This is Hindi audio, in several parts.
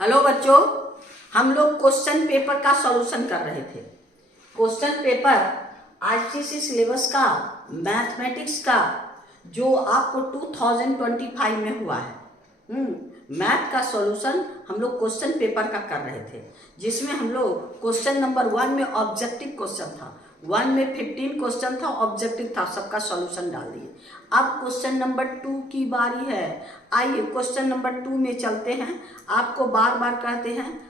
हेलो बच्चों, हम लोग क्वेश्चन पेपर का सॉल्यूशन कर रहे थे। क्वेश्चन पेपर आईसीएसई सिलेबस का मैथमेटिक्स का जो आपको 2025 में हुआ है। मैथ का सॉल्यूशन हम लोग क्वेश्चन पेपर का कर रहे थे, जिसमें हम लोग क्वेश्चन नंबर 1 में ऑब्जेक्टिव क्वेश्चन था, 1 में 15 क्वेश्चन था, ऑब्जेक्टिव था, सबका सॉल्यूशन डाल दिए। अब क्वेश्चन नंबर 2 की बारी है। आइए क्वेश्चन नंबर 2 में चलते हैं। आपको बार बार कहते हैं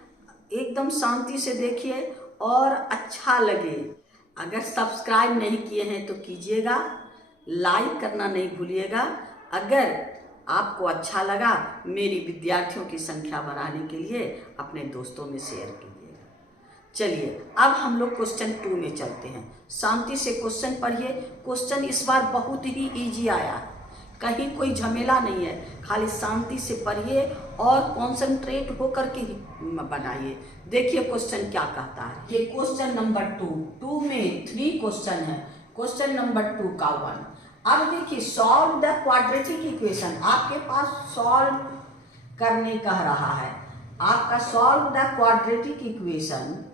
एकदम शांति से देखिए और अच्छा लगे। अगर सब्सक्राइब नहीं किए हैं तो कीजिएगा, लाइक करना नहीं भूलिएगा। अगर आपको अच्छा लगा मेरी विद्यार्थियों की संख्या बढ़ाने के लिए अपने दोस्तों में शेयर कीजिएगा। चलिए अब हम लोग क्वेश्चन 2 में चलते हैं। शांति से क्वेश्चन पढ़िए। क्वेश्चन इस बार बहुत ही इजी आया, कहीं कोई झमेला नहीं है, खाली शांति से पढ़िए और कॉन्सेंट्रेट होकर के बनाइए। देखिए क्वेश्चन क्या कहता है। ये क्वेश्चन नंबर 2 में 3 क्वेश्चन है। क्वेश्चन नंबर 2 का 1। अब देखिए सॉल्व द क्वाड्रेटिक इक्वेशन, आपके पास सॉल्व करने कह रहा है। आपका सॉल्व द क्वाड्रेटिक इक्वेशन,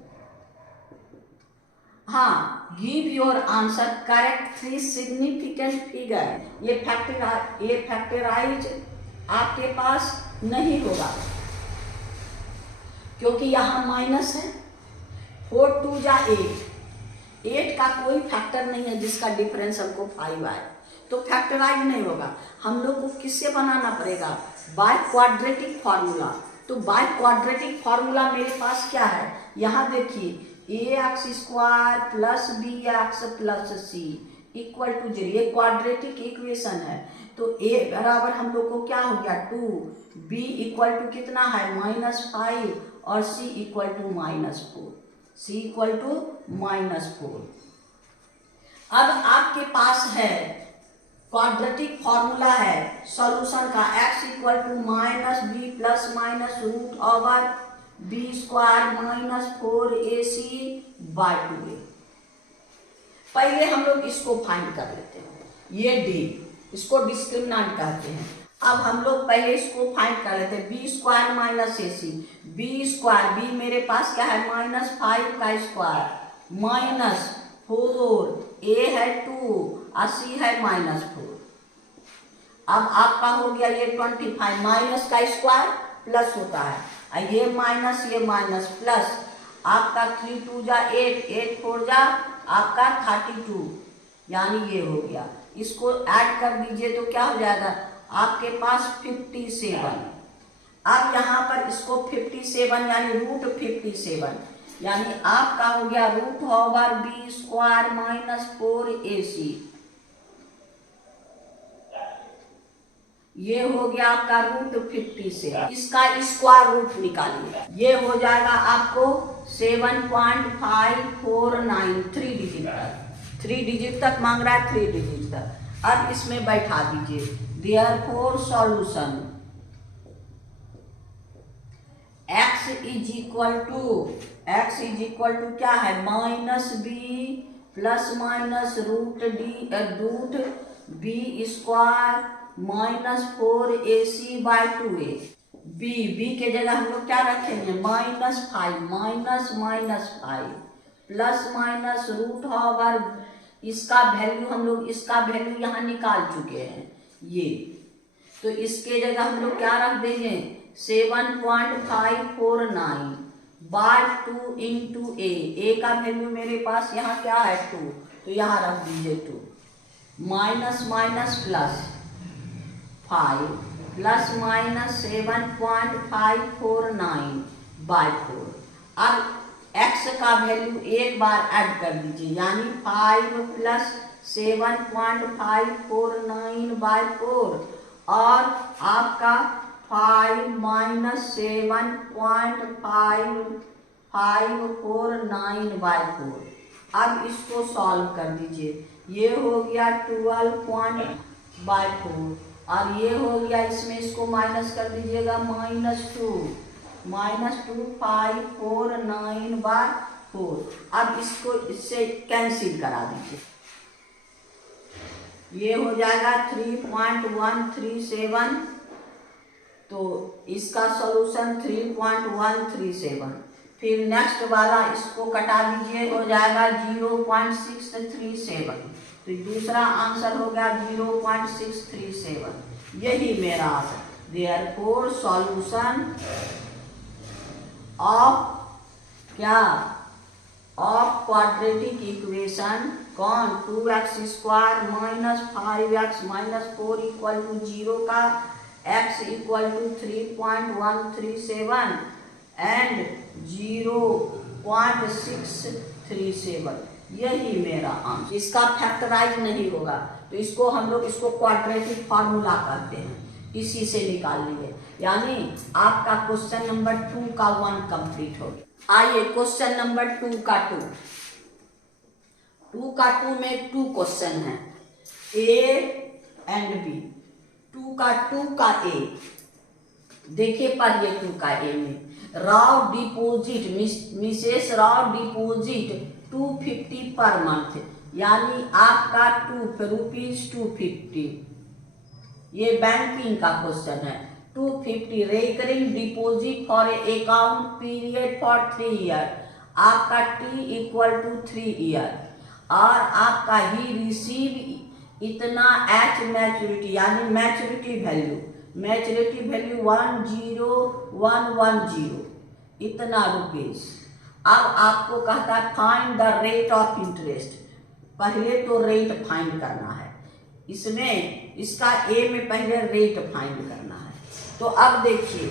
हाँ, give your answer correct 3 significant figure. ये फैक्टराइज आपके पास नहीं होगा क्योंकि यहाँ माइनस है। 4 2 जा 8 का कोई फैक्टर नहीं है जिसका डिफरेंस हमको 5 आए, तो फैक्टराइज नहीं होगा। हम लोग को किससे बनाना पड़ेगा? By quadratic formula. तो बाय क्वाड्रेटिक फार्मूला मेरे पास क्या है, यहाँ देखिए ax² plus bx plus c equal to 0। ये क्वाड्रेटिक इक्वेशन है, तो a बराबर हम लोग को क्या हो गया 2, b इक्वल टू कितना है -5 और c इक्वल टू -4। अब आपके पास है क्वाड्रेटिक फॉर्मूला है सॉल्यूशन का, x equal to -b plus minus root over b² minus 4ac/2a। पहले हम लोग इसको फाइंड कर लेते हैं। ये d, इसको डिस्क्रिमिनेंट कहते हैं। अब हम लोग पहले इसको फाइंड कर लेते हैं। b² माइनस ac, b² मेरे पास क्या है -5 का स्क्वायर माइनस 4, a है 2 और c है -4। अब आपका हो गया ये 25, माइनस का स्क्वायर प्लस होता है, ये माइनस प्लस आपका 3 2 जा 8, 8 4 जा आपका 32, यानी ये हो गया। इसको ऐड कर दीजिए तो क्या हो जाएगा आपके पास 57। अब यहाँ पर इसको 57 यानी रूट 57, यानी आपका हो गया root over b² minus 4ac। ये हो गया आपका रूट 57। इसका स्क्वायर रूट निकालिए, ये हो जाएगा आपको 7.549, 3 डिजिट तक मांग रहा है, 3 डिजिट तक। अब इसमें बैठा दीजिए। Therefore solution x is equal to क्या है -b plus minus root b² minus 4ac/2a। b के जगह हम लोग क्या रखेंगे -5 प्लस माइनस रूट ओवर, इसका वैल्यू हम लोग यहाँ निकाल चुके हैं ये, तो इसके जगह हम लोग क्या रख देंगे 7.549/2 इंटू a का वैल्यू मेरे पास यहाँ क्या है 2, तो यहाँ रख दीजिए 2 माइनस प्लस 5 प्लस माइनस 7.549/4। अब x का वैल्यू एक बार ऐड कर दीजिए, यानी 5 प्लस 7.549/4 और आपका 5 माइनस 7.549/4। अब इसको सॉल्व कर दीजिए, ये हो गया 12.4 और ये हो गया, इसमें इसको माइनस कर दीजिएगा -2/549/4। अब इसको इससे कैंसिल करा दीजिए, ये हो जाएगा 3.137 तो इसका सॉल्यूशन 3.137। फिर नेक्स्ट वाला इसको कटा दीजिए, हो जाएगा 0.637। तो दूसरा आंसर हो गया 0.637। यही मेरा आंसर। देयरफॉर सॉल्यूशन ऑफ क्या, ऑफ क्वाड्रेटिक इक्वेशन कौन, 2x² minus 5x minus 4 equal to 0 का x इक्वल टू 3.137 एंड 0.637। यही मेरा आंसर। इसका फैक्टराइज नहीं होगा तो इसको हम लोग इसको क्वाड्रेटिक फार्मूला कहते हैं, इसी से निकाल लिए। यानी आपका क्वेश्चन नंबर 2 का 1 कंप्लीट हो गया। आइए क्वेश्चन नंबर 2 का 2 में 2 क्वेश्चन है, ए एंड बी। 2 का ए देखिए, पढ़िए 2 का ए में Rao deposit, Mrs Rao deposit 250 per month, यानी आपका ₹250। ये बैंकिंग का क्वेश्चन है। 250 recurring deposit for account period for 3 year, आपका T इक्वल टू 3 ईयर, और आपका ही रिसीव इतना एच मैच्योरिटी, यानी मैच्योरिटी वैल्यू 10110 इतना रुपीज। अब आपको कहता है find the rate of interest. पहले तो रेट फाइंड करना है, इसमें इसका ए में पहले रेट फाइंड करना है। तो अब देखिए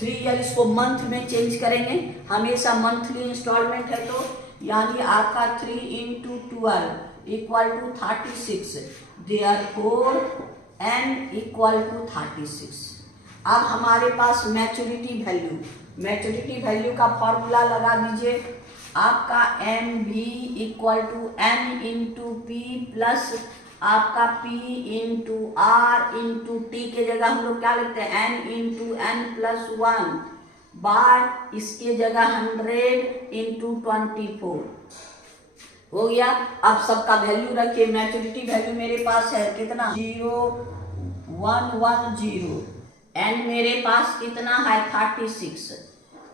3 ईयर, इसको मंथ में चेंज करेंगे, हमेशा मंथली इंस्टॉलमेंट है, तो यानी आपका 3 × 12 equal to 36। Therefore n equal to 36। अब हमारे पास मैच्योरिटी वैल्यू का फॉर्मूला लगा दीजिए। आपका एम भी equal to n into P plus आपका p into R into T के जगह हम लोग क्या लिखते हैं, n इंटू n प्लस 1 बार इसके जगह 100 इंटू 24 हो गया। अब सबका वैल्यू रखिए। मैच्योरिटी वैल्यू मेरे पास है कितना, 0110 एंड मेरे पास कितना है 36।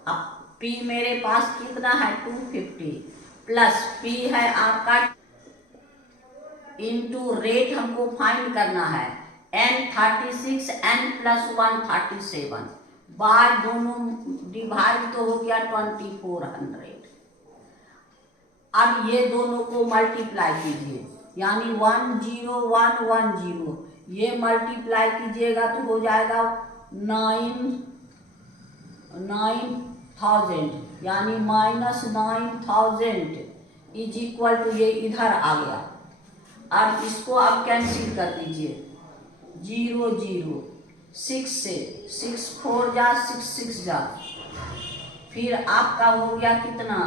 अब पी मेरे पास कितना है 250 प्लस पी है आपका इंटू रेट हमको फाइंड करना है n 36 n प्लस 1 37 बाय दोनों डिवाइड तो हो गया 2400। अब ये दोनों को मल्टीप्लाई कीजिए, यानी 10110 ये मल्टीप्लाई कीजिएगा तो हो जाएगा 9000, यानी -9000 इज इक्वल टू, ये इधर आ गया। अब इसको आप कैंसिल कर दीजिए, 0 0 6 से 6 4 जा 6 6 जा, फिर आपका हो गया कितना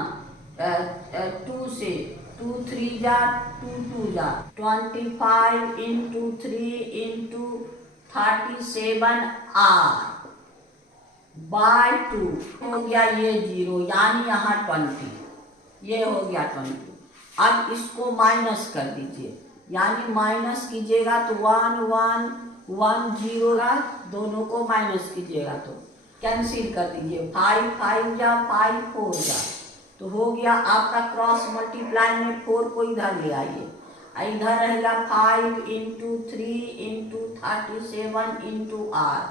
2 से 2 3 जा 2 2 जा 25 इंटू 3 इंटू 37 आर बाय 2 हो गया ये 0, यानी यहाँ 20, ये हो गया 20। अब इसको माइनस कर दीजिए, यानी माइनस कीजिएगा तो 1110 का, दोनों को माइनस कीजिएगा तो कैंसिल कर दीजिए, 5 5 जा 5 4 जा, तो हो गया आपका क्रॉस मल्टीप्लाई में 4 को इधर ले आइए, इधर रहेगा 5 इंटू 3 इंटू 37 इंटू आर।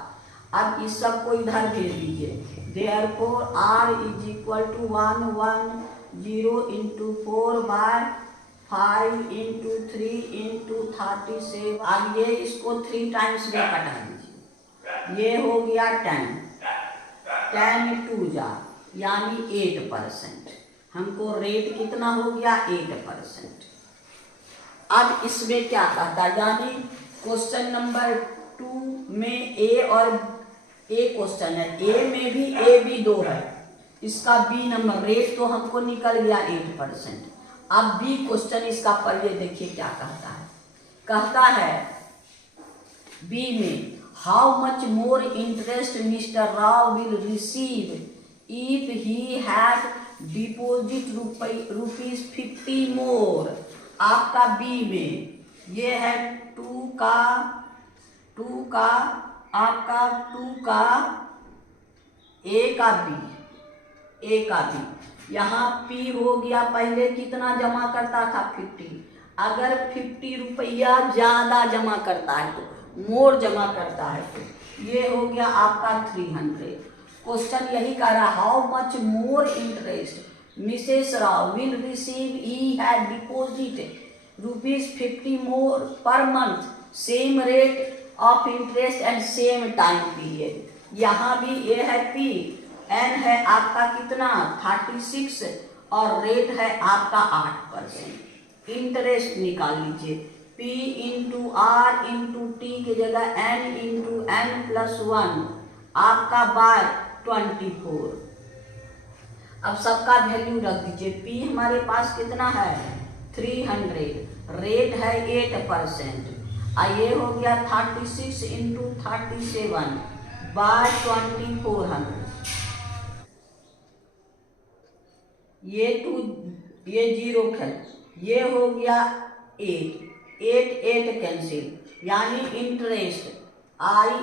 अब इस सब को इधर भेज दीजिए। Therefore R is equal to 110 into 4 by 5 into 3 into 37। अब ये इसको 3 टाइम्स में कटा दीजिए, ये हो गया 10 2 जा, यानी 8%। हमको रेट कितना हो गया 8%। अब इसमें क्या कहता है, यानी क्वेश्चन नंबर 2 में ए और ए क्वेश्चन है, ए में भी ए भी 2 है, इसका बी नंबर, रेट तो हमको निकल गया 8%। अब बी क्वेश्चन इसका पढ़िए, देखिए क्या कहता है। कहता है बी में how much more interest mister Rao will receive if he had deposit ₹50 मोर। आपका बी में ये है 2 का आपका 2 का ए का बी, यहाँ पी हो गया, पहले कितना जमा करता था 50, अगर 50 रुपया ज़्यादा जमा करता है तो मोर जमा करता है तो ये हो गया आपका 300। क्वेश्चन यही कह रहा, how much more interest Mrs Rao will receive, he had deposited ₹50 more per month, same rate of interest and same time period. यहाँ भी ए है पी, एन है आपका कितना 36 और रेट है आपका 8%। इंटरेस्ट निकाल लीजिए, P into R into T की जगह N इंटू N+1 आपका बाय 24। अब सबका वैल्यू रख दीजिए, P हमारे पास कितना है 300, रेट है 8%, ये हो गया 36 इंटू 37 बाय 2400, ये 0 खेल, ये हो गया 8 कैंसिल, यानी इंटरेस्ट I =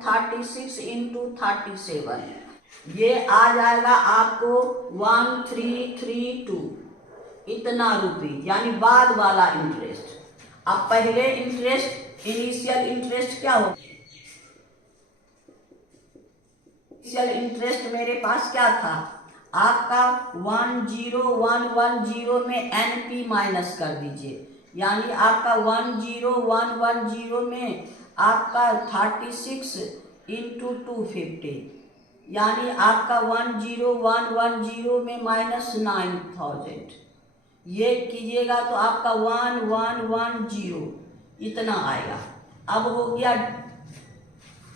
36 इंटू 37, ये आ जाएगा आपको 1332 इतना रुपये, यानी बाद वाला इंटरेस्ट। अब पहले इंटरेस्ट, इनिशियल इंटरेस्ट क्या हो, इनिशियल इंटरेस्ट मेरे पास क्या था आपका 10110 में NP माइनस कर दीजिए, यानी आपका 10110 में आपका 36 इंटू 250, यानी आपका 10110 में -9000, ये कीजिएगा तो आपका 1110 इतना आएगा। अब हो गया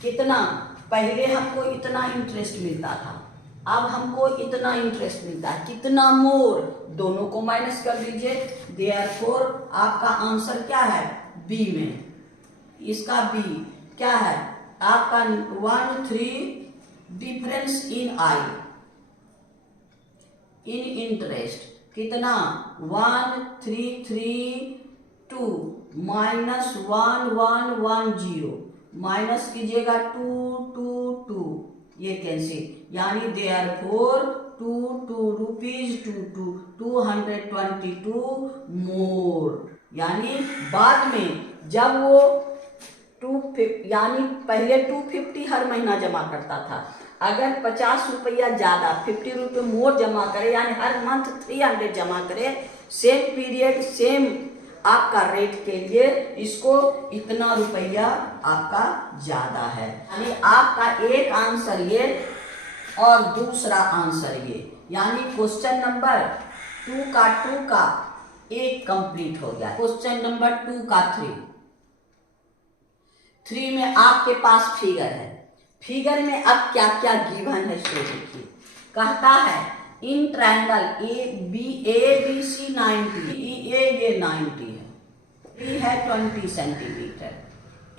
कितना, पहले हमको इतना इंटरेस्ट मिलता था, अब हमको इतना इंटरेस्ट मिलता है, कितना मोर, दोनों को माइनस कर दीजिए, देयरफॉर आपका आंसर क्या है बी में, इसका बी क्या है आपका 13 difference in I in interest कितना 1332 माइनस 1110 माइनस कीजिएगा 222, ये कैंसिल, यानी देयरफॉर 22 222 मोर, यानी बाद में जब वो 250, यानी पहले 250 हर महीना जमा करता था, अगर 50 रुपया ज़्यादा 50 रुपये मोर जमा करे, यानी हर मंथ 300 जमा करे, सेम पीरियड सेम आपका रेट के लिए, इसको इतना रुपया आपका ज़्यादा है, यानी आपका एक आंसर ये और दूसरा आंसर ये, यानी क्वेश्चन नंबर 2 का एक कंप्लीट हो गया। क्वेश्चन नंबर 2 का 3 में आपके पास फिगर है, फिगर में अब क्या क्या गिवन है सो देखिए। कहता है इन ट्रायंगल ए बी सी 90, ये 90 है, बी है 20 सेंटीमीटर,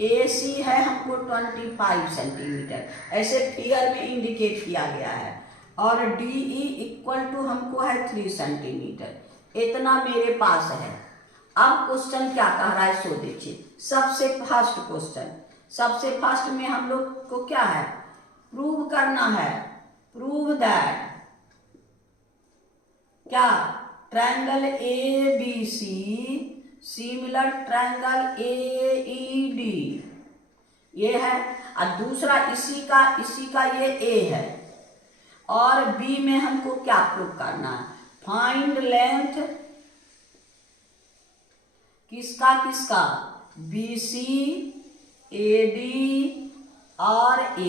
ए सी है हमको 25 सेंटीमीटर, ऐसे फिगर में इंडिकेट किया गया है, और डी ई = हमको है 3 सेंटीमीटर, इतना मेरे पास है। अब क्वेश्चन क्या कह रहा है सो देखिए। सबसे फर्स्ट क्वेश्चन, सबसे फर्स्ट में हम लोग को क्या है प्रूव करना है, प्रूव दैट क्या triangle A B C similar triangle A E D, ये है, और दूसरा इसी का ये ए है, और बी में हमको क्या प्रूव करना है, फाइंड लेंथ किसका बी सी ए डी और ए ई,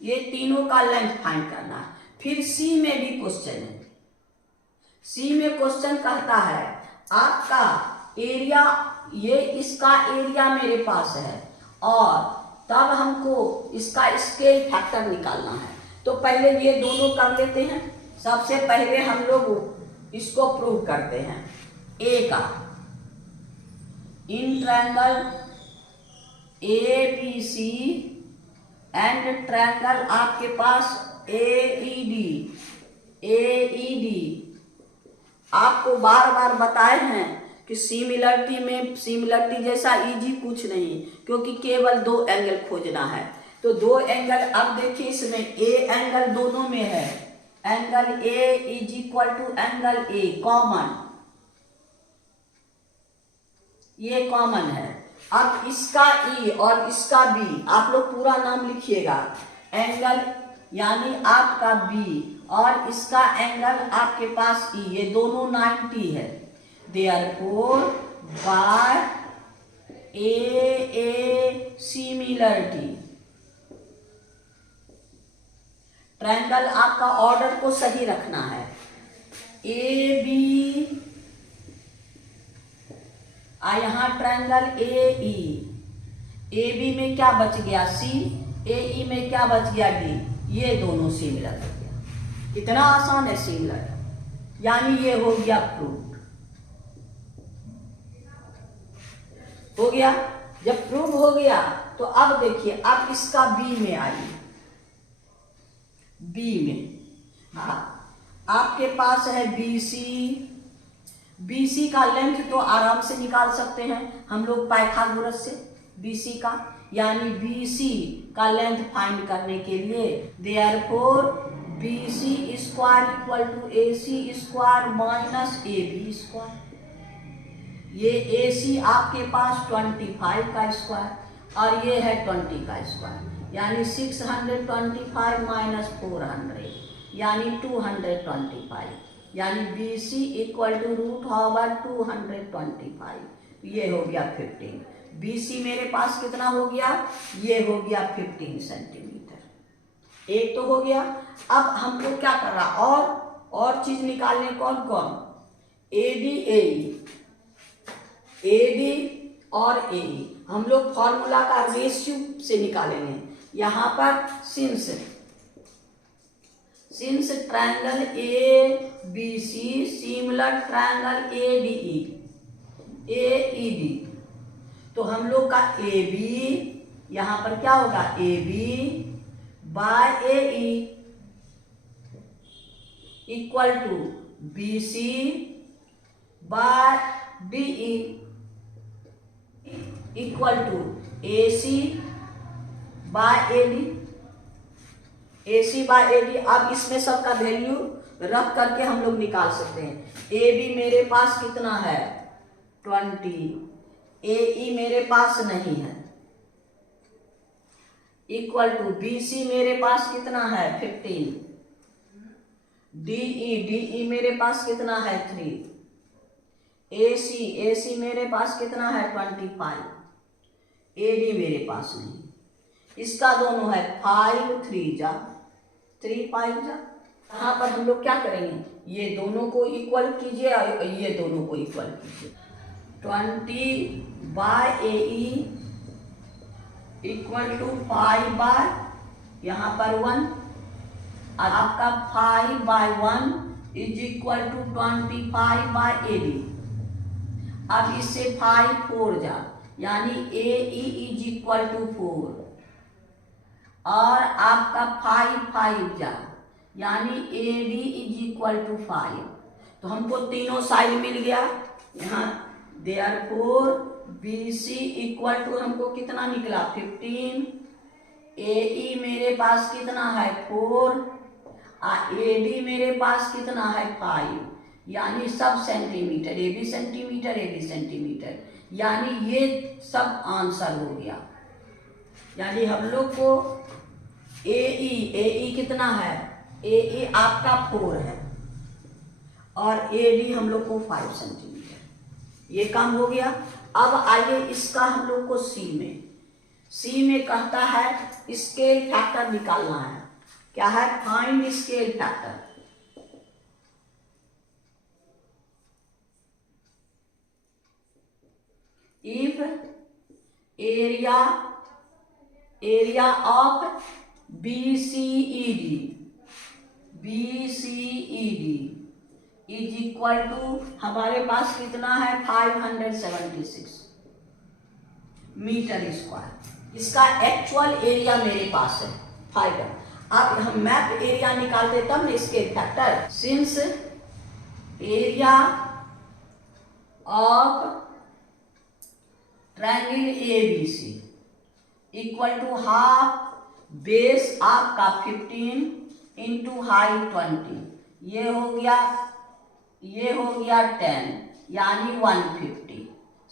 ये तीनों का लेंथ फाइंड करना है। फिर सी में भी क्वेश्चन है, सी में क्वेश्चन कहता है आपका एरिया, ये इसका एरिया मेरे पास है, और तब हमको इसका स्केल फैक्टर निकालना है। तो पहले ये दोनों कर लेते हैं, सबसे पहले हम लोग इसको प्रूव करते हैं, ए का in triangle A B C and triangle आपके पास ए ई डी, आपको बार बार बताए हैं कि सिमिलरिटी जैसा इजी कुछ नहीं, क्योंकि केवल दो एंगल खोजना है। तो दो एंगल, अब देखिए इसमें ए एंगल दोनों में है, angle A is equal to angle A common, ये कॉमन है। अब इसका ई और इसका बी, आप लोग पूरा नाम लिखिएगा, एंगल यानी आपका बी और इसका एंगल आपके पास ई, ये दोनों 90 है। Therefore by A similarity, triangle आपका ऑर्डर को सही रखना है। ए बी, यहां ट्रायंगल ए बी में क्या बच गया सी, ए ई में क्या बच गया डी, ये दोनों सिमिलर हो गया। कितना आसान है सिमिलर, यानी ये हो गया प्रूफ, हो गया। जब प्रूफ हो गया तो अब देखिए, अब इसका बी में आइए, बी में आपके पास है बीसी का लेंथ तो आराम से निकाल सकते हैं हम लोग पाइथागोरस से, बीसी का, यानी बीसी का लेंथ फाइंड करने के लिए therefore BC square equal to AC square minus AB square. ये एसी आपके पास 25 का स्क्वायर और ये है 20 का स्क्वायर, यानी 625 माइनस 400 यानी 225, यानी B C equal to root over 225, ये हो गया 15। बी सी मेरे पास कितना हो गया, ये हो गया 15 सेंटीमीटर। एक तो हो गया। अब हमको क्या कर रहा, और चीज निकालने, कौन कौन, एडी और एई हम लोग फॉर्मूला का रेशियो से निकालेंगे। यहाँ पर since triangle A B C similar triangle A D, तो हम लोग का ए बी यहाँ पर क्या होगा, A B by A E equal to B C by D E equal to A C by A D, AC by A D. अब इसमें सबका वैल्यू रख करके हम लोग निकाल सकते हैं। ए बी मेरे पास कितना है 20, ए ई मेरे पास नहीं है, इक्वल टू बी सी मेरे पास कितना है 15, डी ई मेरे पास कितना है 3, ए सी मेरे पास कितना है 25, ए डी मेरे पास नहीं, इसका दोनों है 5 3 जा 3 5 जा। यहाँ पर हम लोग क्या करेंगे, ये दोनों को इक्वल कीजिए और ये दोनों को इक्वल कीजिए। 20 by A E equal to 5 by यहाँ पर 1, और आपका 5 by 1 is equal to 25 by A D. अब इससे 5 4 जा, यानी A E is equal to 4, और आपका 5 जा, यानी A D is equal to 5। तो हमको तीनों साइड मिल गया यहाँ। Therefore B C equal to हमको कितना निकला 15, ए ई मेरे पास कितना है 4, ए डी मेरे पास कितना है 5, यानी सब सेंटीमीटर, ए बी सेंटीमीटर, यानी ये सब आंसर हो गया। यानी हम लोग को ए ई कितना है, ए ई आपका 4 है और ए डी हम लोग को 5 सेंटीमीटर, ये काम हो गया। अब आइए इसका हम लोग को सी में कहता है स्केल फैक्टर निकालना है। क्या है, find scale factor. If area of BCED is equal to हमारे पास कितना है 576 मीटर स्क्वायर। इसका एक्चुअल एरिया मेरे पास है 5। अब हम मैप एरिया निकालते तब ना scale factor. Since area of triangle ABC equal to half base आपका 15 इंटू हाइट 20, ये हो गया 10, यानी 150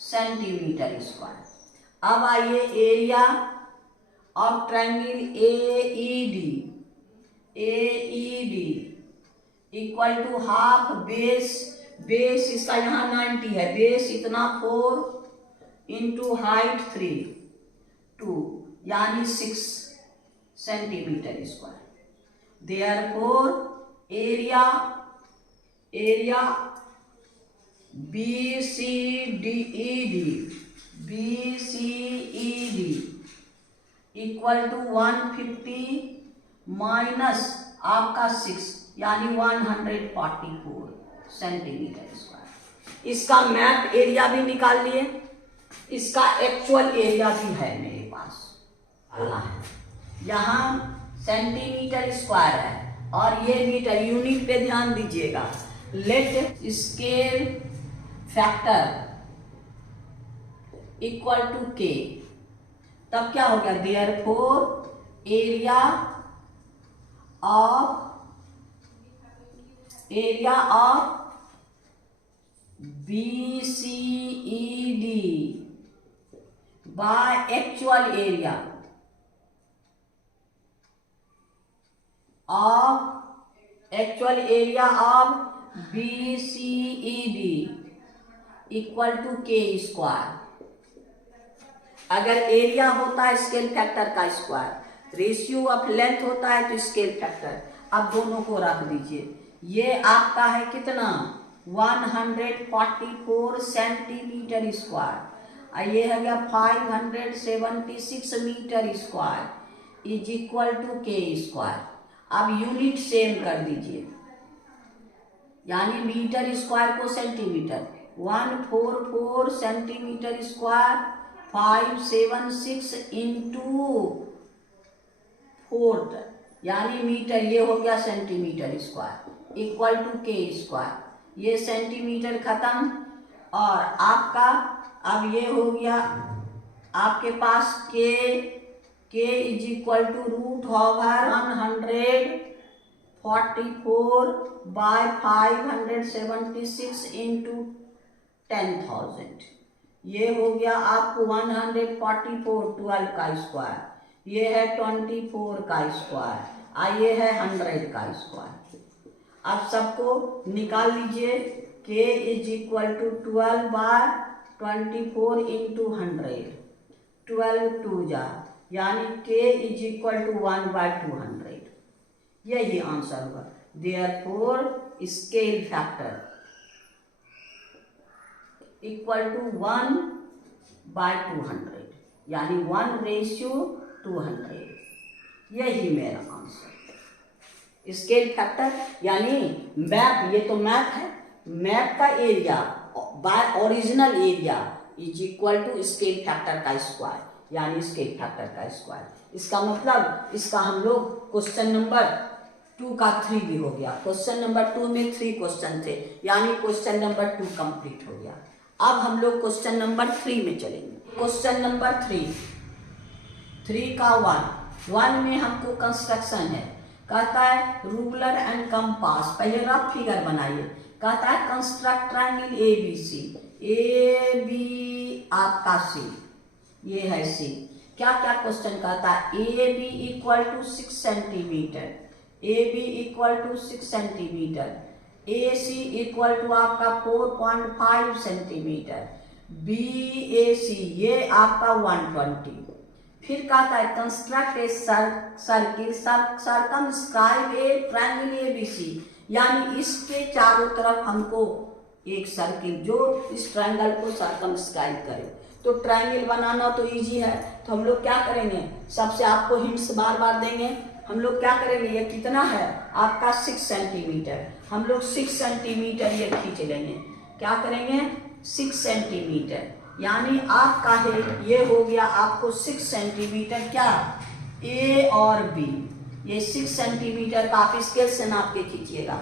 सेंटीमीटर स्क्वायर। अब आइए area of triangle AED equal to half base इसका यहाँ 90 है, बेस इतना 4 इंटू हाइट 3 2, यानी 6 centimetre square. Therefore area BCED equal to 150 minus आपका 6, यानी 144 सेंटीमीटर स्क्वायर। इसका मैप एरिया भी निकाल लिए, इसका एक्चुअल एरिया भी है मेरे पास, यहाँ सेंटीमीटर स्क्वायर है और ये मीटर, यूनिट पे ध्यान दीजिएगा। Let scale factor equal to K, तब क्या हो गया, therefore area of BCED by actual area of BCED equal to K square. अगर एरिया होता है स्केल फैक्टर का स्क्वायर, रेशियो ऑफ लेंथ होता है तो स्केल फैक्टर। अब दोनों को रख दीजिए, ये आपका है कितना 144 सेंटीमीटर स्क्वायर, ये है गया 576 metre square is equal to K square. अब यूनिट सेम कर दीजिए, यानी मीटर स्क्वायर को सेंटीमीटर, 144 सेंटीमीटर स्क्वायर 576 इंटू 4, यानी मीटर, ये हो गया centimetre square equal to K square. ये सेंटीमीटर खत्म और आपका अब ये हो गया आपके पास K is equal to root over 144 by 576 into 10,000, ये हो गया आपको 144 12 का स्क्वायर, ये है 24 का स्क्वायर, ये है 100 का स्क्वायर। अब सबको निकाल लीजिए, K is equal to 12 by 24 into 100, 12 2 जा, यानी K is equal to 1 by 200, यही आंसर होगा। Therefore scale factor equal to 1 by 200, यानी 1:200, यही मेरा आंसर। स्केल फैक्टर यानी मैप, ये तो मैप है, मैप का area by original area is equal to scale factor का स्क्वायर, यानी स्केल फैक्टर का स्क्वायर। इसका मतलब इसका हम लोग क्वेश्चन नंबर 2 का 3 भी हो गया। क्वेश्चन नंबर 2 में 3 क्वेश्चन थे, यानी क्वेश्चन नंबर 2 कंप्लीट हो गया। अब हम लोग क्वेश्चन नंबर 3 में चलेंगे। क्वेश्चन नंबर 3 का 1 में हमको कंस्ट्रक्शन है, कहता है रूलर एंड कंपास, पहले रफ फिगर बनाइए। कहता है कंस्ट्रक्ट ट्रायंगल ABC, AB आपका C, ये है C। क्या क्या क्वेश्चन कहता है, AB equal to 6 centimetre, AB equal to 6 centimetre, AC equal to आपका 4.5 सेंटीमीटर, BAC ये आपका 120। फिर कहता है construct a circle circumscribe A triangle ABC, यानी इसके चारों तरफ हमको एक सर्किल जो इस ट्रायंगल को सर्कमस्क्राइब करे। तो ट्रायंगल बनाना तो इजी है, तो हम लोग क्या करेंगे, सबसे आपको हिंट्स बार बार देंगे। हम लोग क्या करेंगे, ये कितना है आपका 6 सेंटीमीटर, हम लोग 6 सेंटीमीटर ये खींच लेंगे। क्या करेंगे 6 सेंटीमीटर, यानी आपका है ये हो गया आपको 6 सेंटीमीटर क्या A और B, ये 6 सेंटीमीटर का आप स्केल से नाप के खींचिएगा।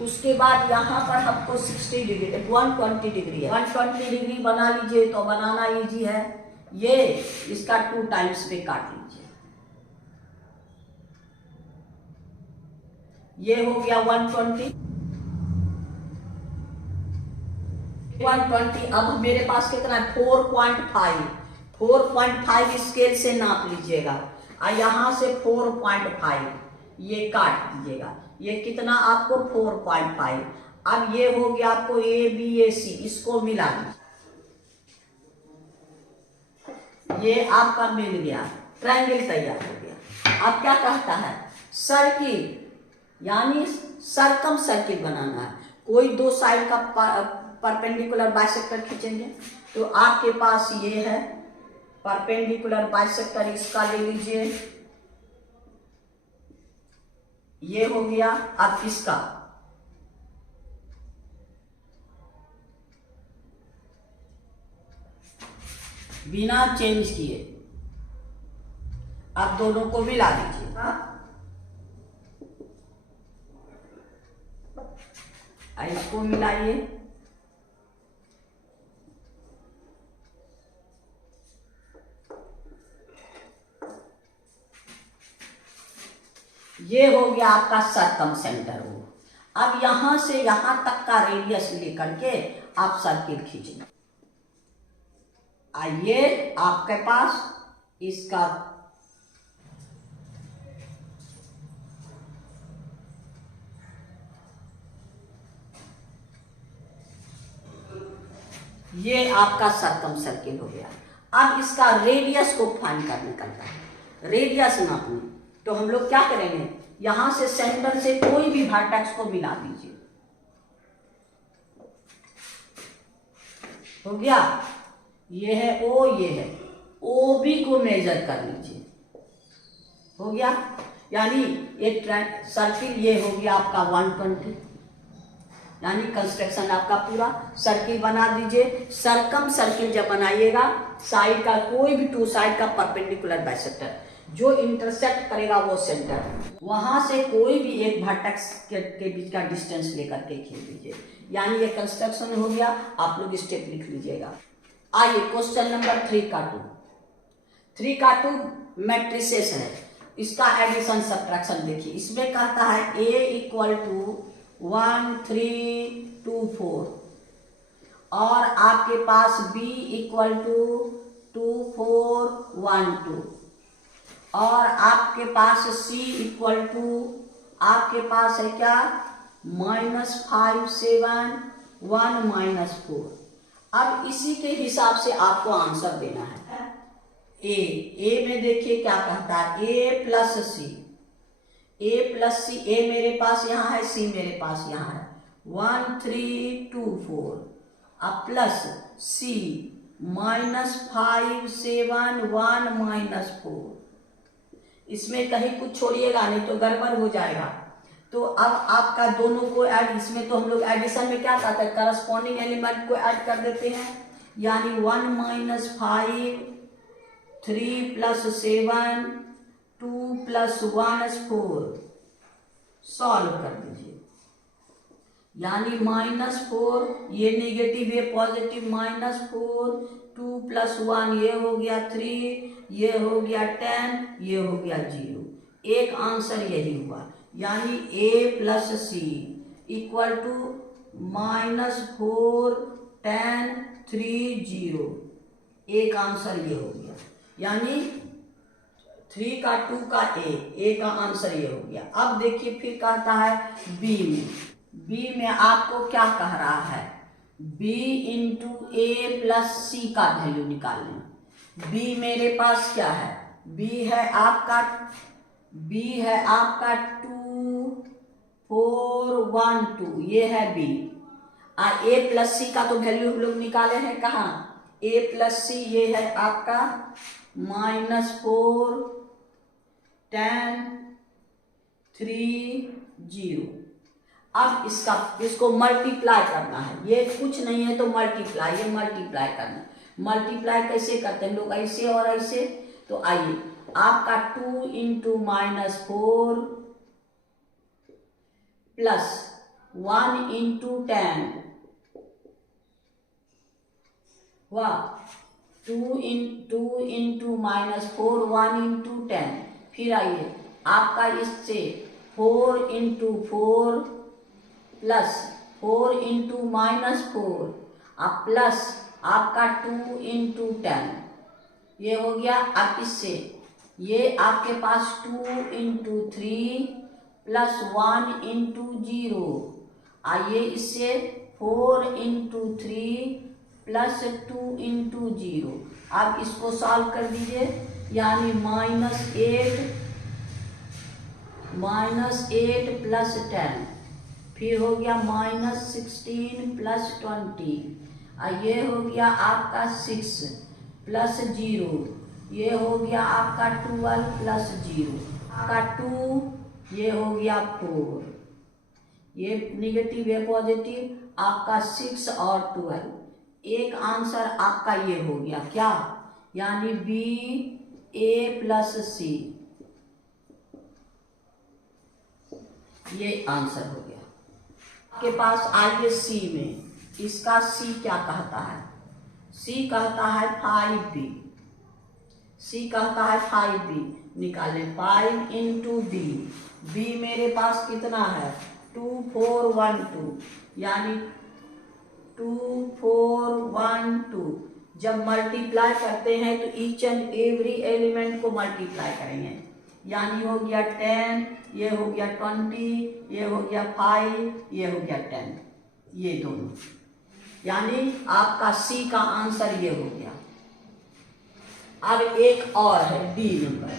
उसके बाद यहाँ पर हमको 60 डिग्री 120 डिग्री है, 120 डिग्री बना लीजिए तो बनाना इजी है। ये इसका 2 टाइम्स पे काट लीजिए, ये हो गया 120। अब मेरे पास कितना है 4.5, 4.5 स्केल से नाप लीजिएगा और यहाँ से 4.5 ये काट दीजिएगा, ये कितना आपको 4.5। अब ये हो गया आपको ABAC, इसको मिला दीजिए, ये आपका मिल गया, ट्रायंगल तैयार हो गया। अब क्या कहता है सर्किल यानी सरकम सर्किल बनाना है। कोई दो साइड का परपेंडिकुलर बाइसेक्टर खींचेंगे तो आपके पास ये है परपेंडिकुलर बाइसेक्टर, इसका ले लीजिए, ये हो गया। अब इसका बिना चेंज किए आप दोनों को मिला दीजिए। इसको मिलाइए, ये हो गया आपका सरकम सेंटर हो। अब यहां से यहां तक का रेडियस लेकर के आप सर्किल खींचेंगे। आइए आपके पास इसका ये आपका सरकम सर्किल हो गया। अब इसका रेडियस को फाइंड करने निकलता है, रेडियस नापने तो हम लोग क्या करेंगे, यहां से सेंटर से कोई भी वर्टेक्स को मिला दीजिए, हो गया। ये है O, ये है OB को मेजर कर लीजिए, हो गया। यानी एक सर्किल ये हो गया आपका 120, यानी कंस्ट्रक्शन आपका पूरा सर्किल बना दीजिए। सरकम सर्किल जब बनाइएगा साइड का कोई भी 2 साइड का परपेंडिकुलर बाइसेक्टर जो इंटरसेक्ट करेगा वो सेंटर, वहां से कोई भी एक वर्टेक्स के बीच का डिस्टेंस लेकर के खींच लीजिए, यानी ये कंस्ट्रक्शन हो गया। आप लोग स्टेप लिख लीजिएगा। आइए क्वेश्चन नंबर 3 का 2 मैट्रिसेस है, इसका एडिशन सब्ट्रैक्शन देखिए। इसमें कहता है A इक्वल टू 1 3 2 4 और आपके पास B इक्वल टू 2 4 1 2 और आपके पास C इक्वल टू आपके पास है क्या -5 7 1 -4। अब इसी के हिसाब से आपको आंसर देना है। ए में देखिए क्या कहता है, A प्लस C, A मेरे पास यहाँ है, C मेरे पास यहाँ है, 1 3 2 4 अब प्लस C -5 7 1 -4। इसमें कहीं कुछ छोड़िएगा नहीं तो गड़बड़ हो जाएगा। तो अब आपका दोनों को ऐड, इसमें तो हम लोग एडिशन में क्या कहते हैं करस्पॉन्डिंग एलिमेंट को ऐड कर देते हैं, यानी 1 -5 3 + 7 2 + 1 4 सॉल्व कर दीजिए, यानी -4 ये नेगेटिव ये पॉजिटिव -4 2 + 1 ये हो गया 3 ये हो गया 10 ये हो गया 0। एक आंसर यही हुआ, यानी A + C इक्वल टू -4 10 3 0। एक आंसर ये हो गया, यानी 3 का 2 का A का आंसर ये हो गया। अब देखिए फिर कहता है B में आपको क्या कह रहा है, B × A + C का वैल्यू निकालना। B मेरे पास क्या है, B है आपका 2 4 1 2 ये है B। A + C का तो वैल्यू हम लोग निकाले हैं कहाँ, A + C ये है आपका -4 10 3 0। अब इसको मल्टीप्लाई करना है, ये कुछ नहीं है तो मल्टीप्लाई, ये मल्टीप्लाई करना। मल्टीप्लाई कैसे करते हैं लोग, ऐसे और ऐसे। तो आइए आपका 2 × -4 प्लस 1 इंटू 10 हुआ 2 इंटू -4 1 इंटू 10। फिर आइए आपका इससे 4 इंटू 4 प्लस 4 इंटू -4 अब प्लस आपका 2 इंटू 10 ये हो गया। अब इससे ये आपके पास 2 इंटू 3 प्लस 1 इंटू 0। आइए इससे 4 इंटू 3 प्लस 2 इंटू 0। अब इसको सॉल्व कर दीजिए, यानी -8 प्लस 10, फिर हो गया -16 प्लस 20, ये हो गया आपका 6 प्लस 0, ये हो गया आपका 12 प्लस 0, आपका 2, ये हो गया 4, ये निगेटिव है पॉजिटिव, आपका 6 और 12, एक आंसर आपका ये हो गया क्या, यानी बी ए प्लस सी, ये आंसर हो गया आपके पास। आइए सी में, इसका सी क्या कहता है, सी कहता है 5b, सी कहता है 5b, निकालें 5 इंटू बी, बी मेरे पास कितना है 2 4 1 2, यानी 2 4 1 2, जब मल्टीप्लाई करते हैं तो ईच एंड एवरी एलिमेंट को मल्टीप्लाई करेंगे, यानी हो गया 10, ये हो गया 20, ये हो गया 5, ये हो गया 10, ये दोनों, यानी आपका सी का आंसर ये हो गया। अब एक और है डी नंबर,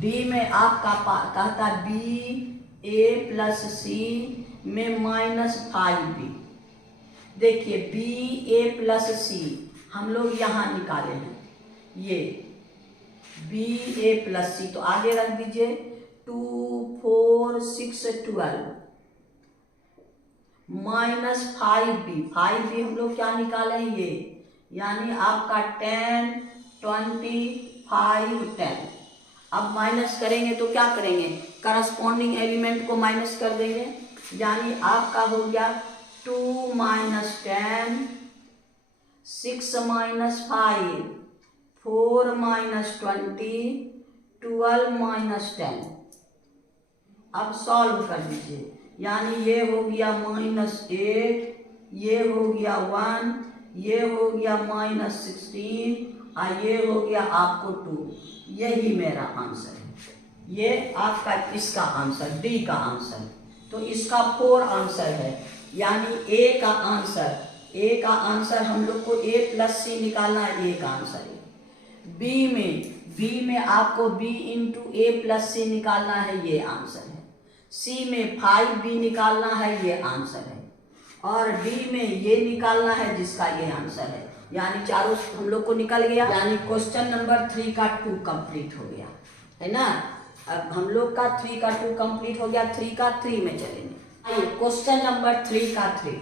डी में आपका कहता बी ए प्लस सी में -5b। देखिए बी ए प्लस सी हम लोग यहाँ निकाले हैं, ये बी ए प्लस सी, तो आगे रख दीजिए 2 4 6 12 -5b, 5b हम लोग क्या निकाले हैं ये, यानी आपका 10 25 10। अब माइनस करेंगे तो क्या करेंगे, करस्पॉन्डिंग एलिमेंट को माइनस कर देंगे, यानी आपका हो गया 2 - 10 6 - 5 4 - 20 12 - 10। अब सॉल्व कर दीजिए, यानी ये हो गया -8, ये हो गया 1, ये हो गया -16 और ये हो गया आपको 2, यही मेरा आंसर है। ये आपका इसका आंसर डी का आंसर, तो इसका 4 आंसर है, यानी ए का आंसर हम लोग को ए प्लस सी निकालना है, ए का आंसर है। बी में आपको बी इंटू ए प्लस सी निकालना है, ये आंसर है। सी में 5b निकालना है, ये आंसर है। और डी में ये निकालना है जिसका ये आंसर है, यानी चारों हम लोग को निकल गया, यानी क्वेश्चन नंबर 3 का 2 कंप्लीट हो गया है ना। अब हम लोग का 3 का 2 कंप्लीट हो गया, 3 का 3 में चलेंगे। आइए क्वेश्चन नंबर 3 का 3,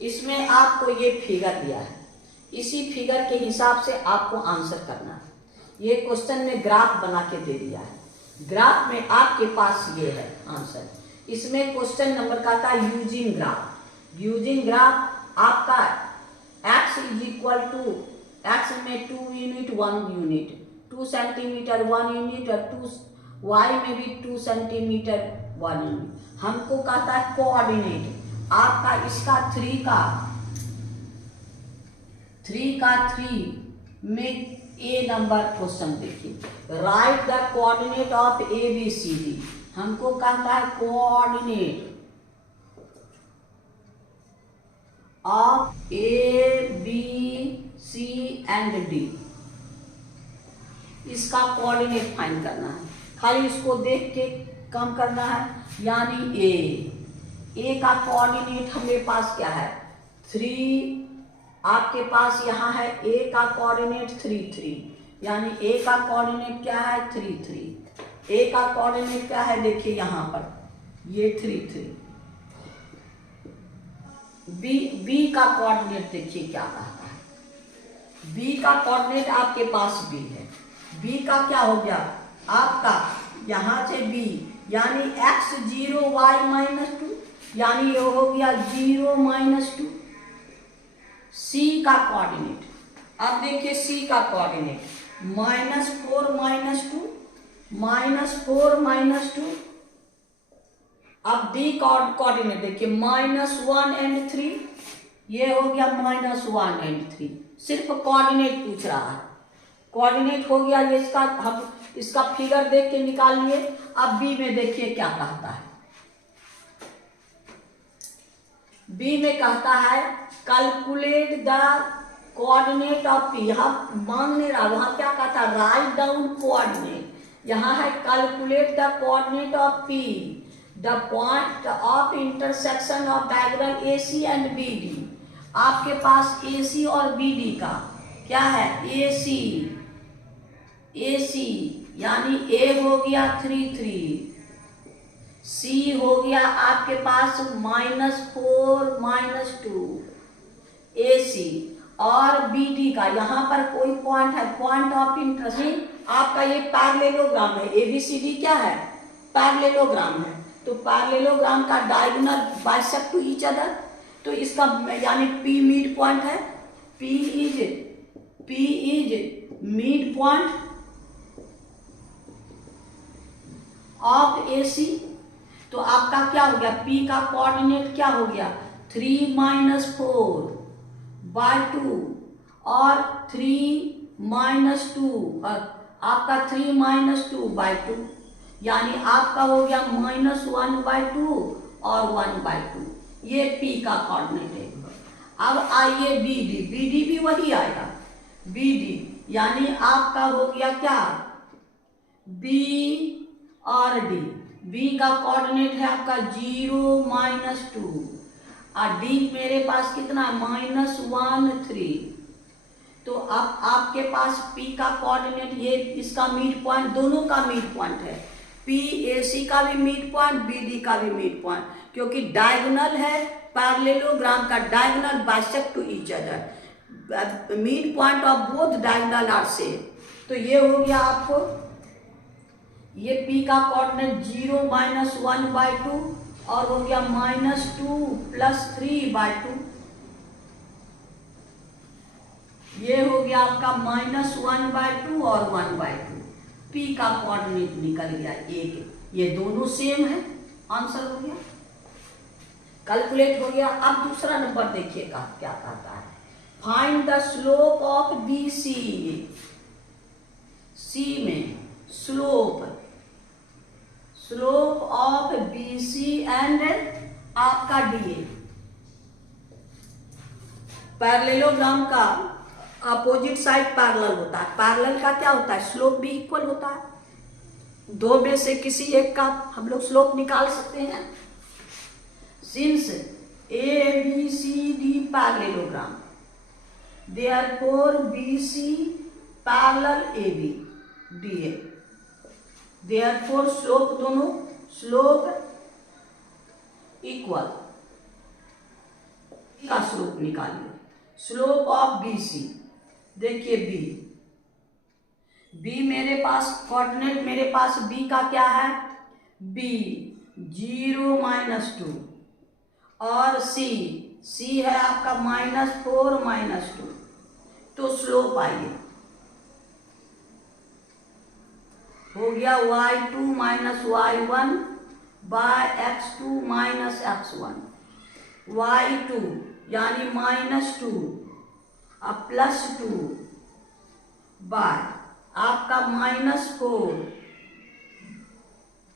इसमें आपको ये फिगर दिया है, इसी फिगर के हिसाब से आपको आंसर करना है। ये क्वेश्चन में ग्राफ बना के दे दिया है, ग्राफ में आपके पास ये है आंसर। इसमें क्वेश्चन नंबर का था यूजिंग ग्राफ आपका x x में 2 यूनिट 1 यूनिट, 2 सेंटीमीटर 1 यूनिट, और 2 y में भी 2 सेंटीमीटर 1 यूनिट। हमको कहता है कोऑर्डिनेट आपका इसका 3 में ए नंबर क्वेश्चन देखिए, write the coordinate of A B C D. हमको कहता है coordinate of A B C and D, इसका कोऑर्डिनेट फाइंड करना है, खाली इसको देख के काम करना है। यानी ए का कोऑर्डिनेट हमारे पास क्या है 3, आपके पास यहाँ है ए का कोऑर्डिनेट 3 3, यानी ए का कोऑर्डिनेट क्या है 3 3। ए का कोऑर्डिनेट क्या है देखिए यहाँ पर ये 3 3। बी का कोऑर्डिनेट देखिए क्या कहता है, बी का कोऑर्डिनेट आपके पास बी है, बी का क्या हो गया आपका यहाँ से b, यानी x 0 y -2, यानी ये हो गया 0 -2। c का कोऑर्डिनेट, अब देखिए c का कोऑर्डिनेट -4 -2, -4 -2। अब d कोऑर्डिनेट देखिए -1 and 3, ये हो गया -1 and 3। सिर्फ कोऑर्डिनेट पूछ रहा है, कोऑर्डिनेट हो गया ये। इसका हम इसका फिगर देख के निकाल लिए। अब बी में देखिए क्या कहता है। बी में कहता है calculate the coordinate of P. यहाँ मान नहीं रहा, वहां क्या कहता है राइट डाउन कोऑर्डिनेट। यहाँ है calculate the coordinate of P, the point of intersection of diagonal A C and B D. आपके पास ए सी और बी डी का क्या है, ए सी यानी ए हो गया 3 3, सी हो गया आपके पास -4 -2 ए सी, और बी डी का यहाँ पर कोई पॉइंट है, पॉइंट ऑफ इंटरसेक्शन आपका ये पैरेललोग्राम है। ए बी सी डी क्या है, पैरेललोग्राम है। तो पैरेललोग्राम का diagonal bisect to each other, तो इसका यानी पी मिड पॉइंट है। P is mid point of A C. तो आपका क्या हो गया, P का कोऑर्डिनेट क्या हो गया 3 -4 by 2 और 3 -2, आपका 3 -2 by 2, यानी आपका हो गया -1 by 2 और 1 by 2। ये P का कोऑर्डिनेट है। अब आइए बी डी भी वही आएगा। बी डी यानी आपका हो गया क्या, B और D। B का कोऑर्डिनेट है आपका 0 -2 और D मेरे पास कितना -1 3। तो अब आपके पास P का कोऑर्डिनेट, ये इसका मिड पॉइंट, दोनों का मिड पॉइंट है। P AC का भी मिड पॉइंट, BD का भी मिड पॉइंट, क्योंकि डायगोनल है, पैरेललोग्राम का diagonal bisect to each other, mid point of both diagonal are same. तो ये हो गया आपको, ये P का कोऑर्डिनेट 0 -1 by 2 और हो गया -2 + 3 by 2। ये हो गया आपका -1 by 2 और 1 by 2। P का कोऑर्डिनेट निकल गया एक, ये दोनों सेम है, आंसर हो गया, कैलकुलेट हो गया। अब दूसरा नंबर देखिएगा क्या कहता है, find the slope of B C. सी में slope of B C and आपका डी ए। पैरेललोग्राम का अपोजिट साइड पैरेलल होता है, पैरेलल का क्या होता है, स्लोप भी इक्वल होता है। दो में से किसी एक का हम लोग स्लोप निकाल सकते हैं। Since A B C D parallelogram, therefore B C parallel A B D A, therefore slope, दोनों स्लोप इक्वल। का स्लोप निकालिए, स्लोप ऑफ बी सी। देखिए बी मेरे पास कोऑर्डिनेट, मेरे पास बी का क्या है, बी 0 -2 और सी है आपका -4 -2। तो स्लोप आइए, हो गया y2 - y1 by x2 - x1। y2 यानी -2 अब +2 बाय आपका -4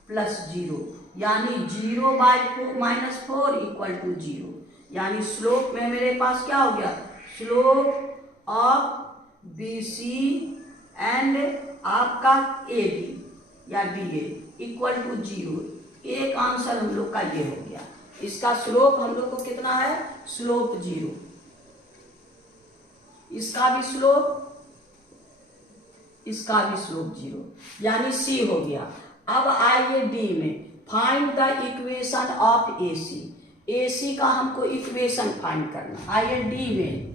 + 0, यानी 0 by 4 -4 = 0। यानी स्लोप में मेरे पास क्या हो गया, slope of B C and आपका ए बी या डी ए = 0। एक आंसर हम लोग का ये हो गया। इसका स्लोप हम लोग को कितना है, स्लोप 0, इसका भी स्लोप, इसका भी स्लोप 0, यानी सी हो गया। अब आइए डी में, find the equation of A सी। ए सी का हमको इक्वेशन फाइंड करना। आइए डी में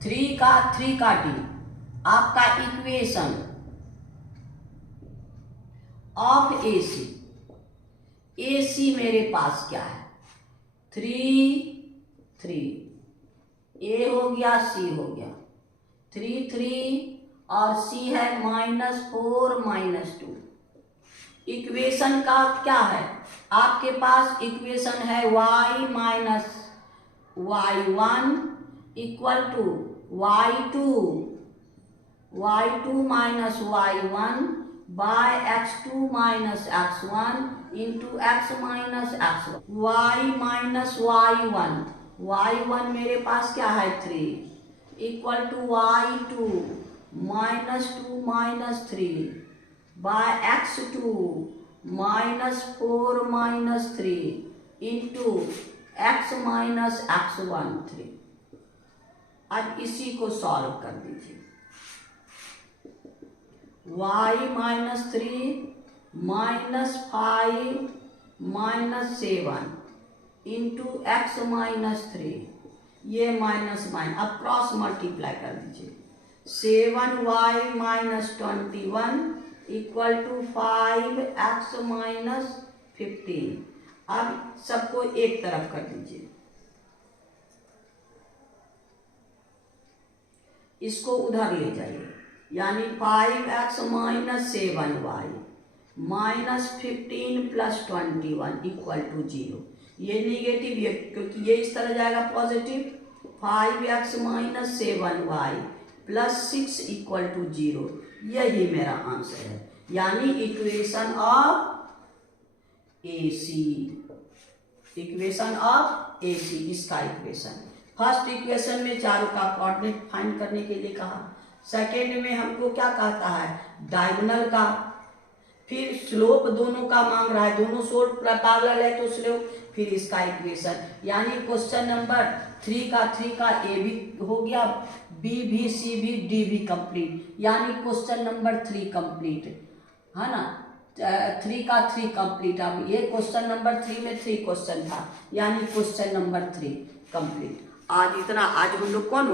3 का डी, आपका इक्वेशन ऑफ ए सी मेरे पास क्या है 3 ए हो गया सी हो गया 3 और सी है -4 -2। इक्वेशन का क्या है आपके पास इक्वेशन है y minus y1 equal to y2 minus y1 by x2 minus x1 into x minus x1 y minus y1 मेरे पास क्या है 3 equal to y2 -2 minus 3 by x2 -4 minus 3 into x minus x1 3। अब इसी को सॉल्व कर दीजिए y minus 3 -5 -7 into x minus 3 ये माइनस अब क्रॉस मल्टीप्लाई कर दीजिए 7y minus 21 equal to 5x minus 15। अब सबको एक तरफ कर दीजिए इसको उधर ले जाइए यानी 5x minus 7y minus 15 plus 21 equal to 0। ये निगेटिव है क्योंकि ये इस तरह जाएगा positive 5x minus 7y plus 6 equal to 0। यही मेरा आंसर है यानी इक्वेशन ऑफ AC इसका इक्वेशन। फर्स्ट इक्वेशन में चारों का कोऑर्डिनेट फाइंड करने के लिए कहा, सेकेंड में हमको क्या कहता है डायगोनल का, फिर स्लोप दोनों का मांग रहा है, दोनों सोल्व पैरेलल है तो स्लोप, फिर इसका इक्वेशन यानी क्वेश्चन नंबर 3 का ए भी हो गया, बी भी सी भी डी भी कंप्लीट यानी क्वेश्चन नंबर 3 कंप्लीट है ना। 3 का 3 कंप्लीट। अब ये क्वेश्चन नंबर 3 में 3 क्वेश्चन था यानी क्वेश्चन नंबर 3 कंप्लीट। आज इतना, आज हम लोग कौन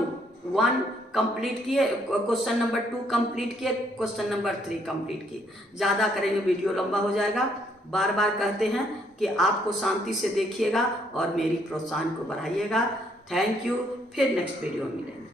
1 कंप्लीट किए, क्वेश्चन नंबर 2 कंप्लीट किए, क्वेश्चन नंबर 3 कंप्लीट किए। ज़्यादा करेंगे वीडियो लंबा हो जाएगा। बार बार कहते हैं कि आपको शांति से देखिएगा और मेरी प्रोत्साहन को बढ़ाइएगा। थैंक यू, फिर नेक्स्ट वीडियो मिलेंगे।